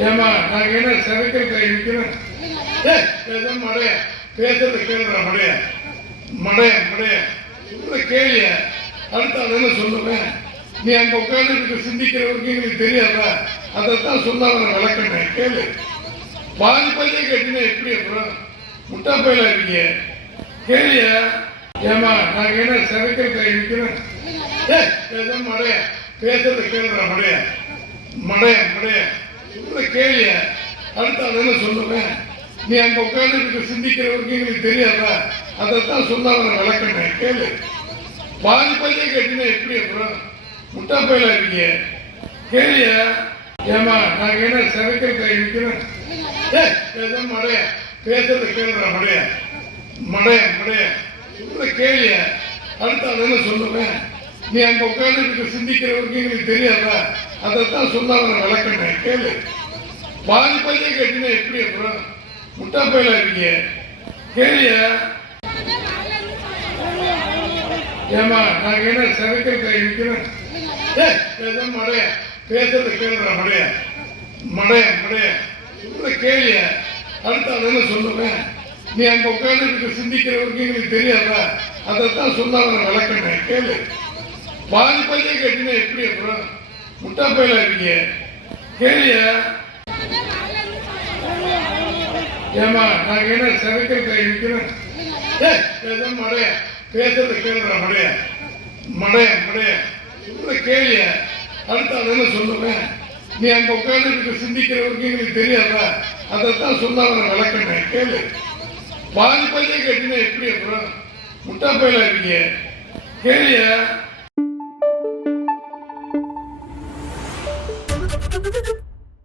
ஏமா நாங்க என்ன சரக்கிற இருக்கிறேன் ஏய், மடைய. பேசுறது கேளுடா மடைய. மடைய மடைய. சொல்ற கேளிய அடுத்த என்ன சொல்லுவேன்? நீ அங்க உட்கார்ந்து சிந்திக்கிறவருக்கு எங்களுக்கு தெரியாதா? அதைத்தான் சொல்ல அவனை விளக்கினேன் கேளு. பாதி பையன் கேட்டீங்கன்னா எப்படி அப்புறம்? முட்டா பையில இருக்கீங்க? கேளிய ஏமா நாங்க என்ன சரக்கிற இருக்கிறேன் ஏய், ஏதோ மடைய. பேசுறது கேளுடா மடைய. மடைய மடைய. சொல்ற கேள்விய அடுத்து அதை என்ன சொல்லுவேன் நீ அங்க உட்கார்ந்து சிந்திக்கிறவருக்கு எங்களுக்கு தெரியாதா? அதைத்தான் சொல்ல அவனை விளக்கினேன் கேளு. பாதி பையன் கேட்டீங்கன்னா எப்படி அப்புறம் முட்டா பையில இருக்கீங்க கேளிய ஏமா நாங்க என்ன சரக்கிற இருக்கிறேன் ஏய், ஏதோ மடைய. பேசுறது கேளுற மடைய. மடைய மடைய. சொல்ற கேளிய அடுத்து அதை என்ன சொல்லுவேன் நீ அங்க உட்கார்ந்து சிந்திக்கிறவருக்கு எங்களுக்கு தெரியாதா? அதைத்தான் சொல்ல அவனை விளக்கினேன் கேளு. பாதி பையன் கேட்டீங்கன்னா எப்படி அப்புறம்? முட்டா பையில இருக்கீங்க? கேளியா? ஏமா நாங்க என்ன சரக்கிற கை ஏய், ஏதோ பேசுறது கேளுடா மடைய. மடைய மடைய. சொல்ற கேளிய. அடுத்து அதை என்ன சொல்லுவேன் நீ அங்க உட்கார்ந்து சிந்திக்கிறவருக்கு எங்களுக்கு தெரியாதா? அதைத்தான் சொல்ல அவனை விளக்கினேன் கேளு. பாதி பையன் கேட்டீங்கன்னா எப்படி அப்புறம்? முட்டா பையில இருக்கீங்க? கேளிய ஏமா நாங்க என்ன சரக்கிற இருக்கிறேன் ஏய், மடைய. பேசுறது கேளுற மடைய. மடைய மடைய. சொல்ற கேளிய அடுத்து அதை என்ன சொல்லுவேன்? நீ அங்க உட்கார்ந்து சிந்திக்கிறவருக்கு எங்களுக்கு தெரியாதா? அதைத்தான் சொல்ல அவனை விளக்கினேன் கேளு. பாதி பையன் கேட்டீங்கன்னா எப்படி அப்புறம்? முட்டா பையில இருக்கீங்க? கேளிய Thank you.